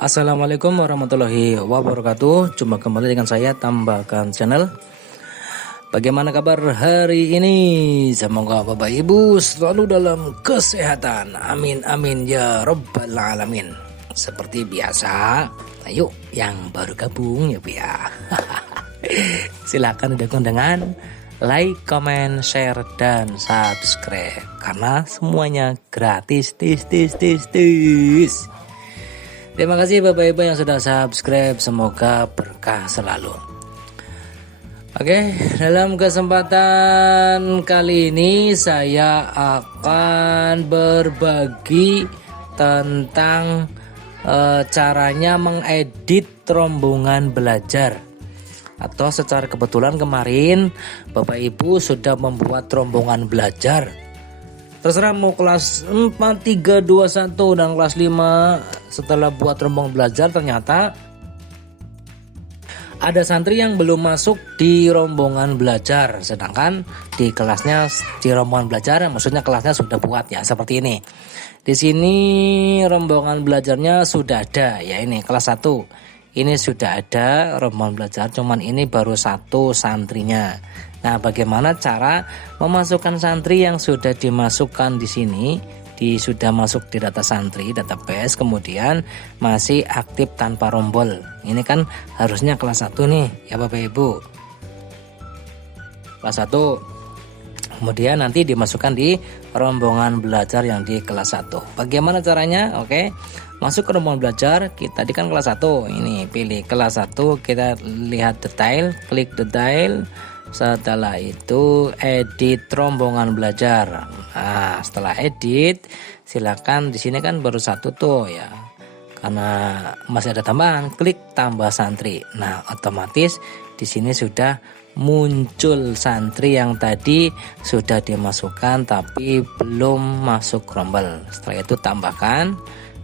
Assalamualaikum warahmatullahi wabarakatuh. Jumpa kembali dengan saya Tambahkan Channel. Bagaimana kabar hari ini? Semoga Bapak Ibu selalu dalam kesehatan. Amin amin ya rabbal alamin. Seperti biasa, ayo yang baru gabung ya Bu ya. Silakan didukung dengan like, comment, share, dan subscribe karena semuanya gratis. Terima kasih Bapak Ibu yang sudah subscribe, semoga berkah selalu. Oke, dalam kesempatan kali ini saya akan berbagi tentang caranya mengedit rombongan belajar. Atau secara kebetulan kemarin Bapak Ibu sudah membuat rombongan belajar. Terserah mau kelas 4, 3, 2, 1 dan kelas 5. Setelah buat rombongan belajar ternyata ada santri yang belum masuk di rombongan belajar. Sedangkan di kelasnya, di rombongan belajar maksudnya kelasnya sudah buat ya seperti ini. Di sini rombongan belajarnya sudah ada ya, ini kelas 1. Ini sudah ada rombongan belajar, cuman ini baru 1 santrinya. Nah, bagaimana cara memasukkan santri yang sudah dimasukkan di sini, sudah masuk di data santri, database, kemudian masih aktif tanpa rombol. Ini kan harusnya kelas 1 nih, ya Bapak Ibu. Kelas 1. Kemudian nanti dimasukkan di rombongan belajar yang di kelas 1. Bagaimana caranya? Oke. Masuk ke rombongan belajar, kita di kan kelas 1. Ini pilih kelas 1, kita lihat detail, klik detail. Setelah itu edit rombongan belajar. Nah, setelah edit silakan, di sini kan baru 1 tuh ya. Karena masih ada tambahan, klik tambah santri. Nah, otomatis di sini sudah muncul santri yang tadi sudah dimasukkan tapi belum masuk rombel. Setelah itu tambahkan,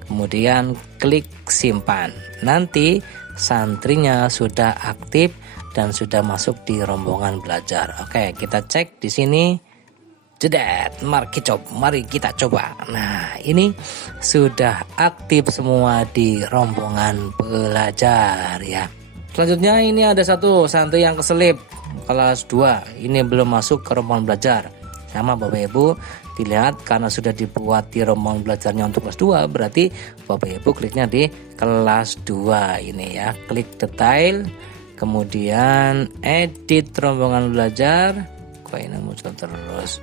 kemudian klik simpan. Nanti santrinya sudah aktif dan sudah masuk di rombongan belajar. Oke, kita cek di sini. Jedet, mari kita coba. Nah, ini sudah aktif semua di rombongan belajar ya. Selanjutnya ini ada 1 santri yang keselip kelas 2. Ini belum masuk ke rombongan belajar. Sama Bapak Ibu, dilihat karena sudah dibuat di rombongan belajarnya untuk kelas 2, berarti Bapak Ibu kliknya di kelas 2 ini ya. Klik detail, kemudian edit rombongan belajar. Kok ini muncul terus?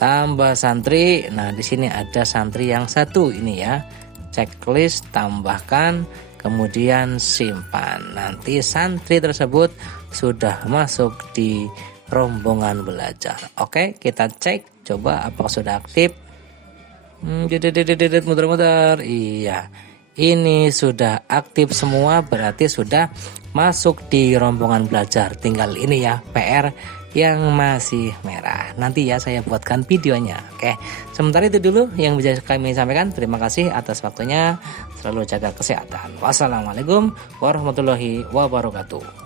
Tambah santri. Nah, di sini ada santri yang 1 ini ya. Checklist, tambahkan, kemudian simpan. Nanti santri tersebut sudah masuk di rombongan belajar. Oke, kita cek coba apakah sudah aktif. Muter-muter. Iya. Ini sudah aktif semua, berarti sudah masuk di rombongan belajar. Tinggal ini ya, PR yang masih merah. Nanti ya saya buatkan videonya. Oke, sementara itu dulu yang bisa kami sampaikan. Terima kasih atas waktunya. Selalu jaga kesehatan. Wassalamualaikum warahmatullahi wabarakatuh.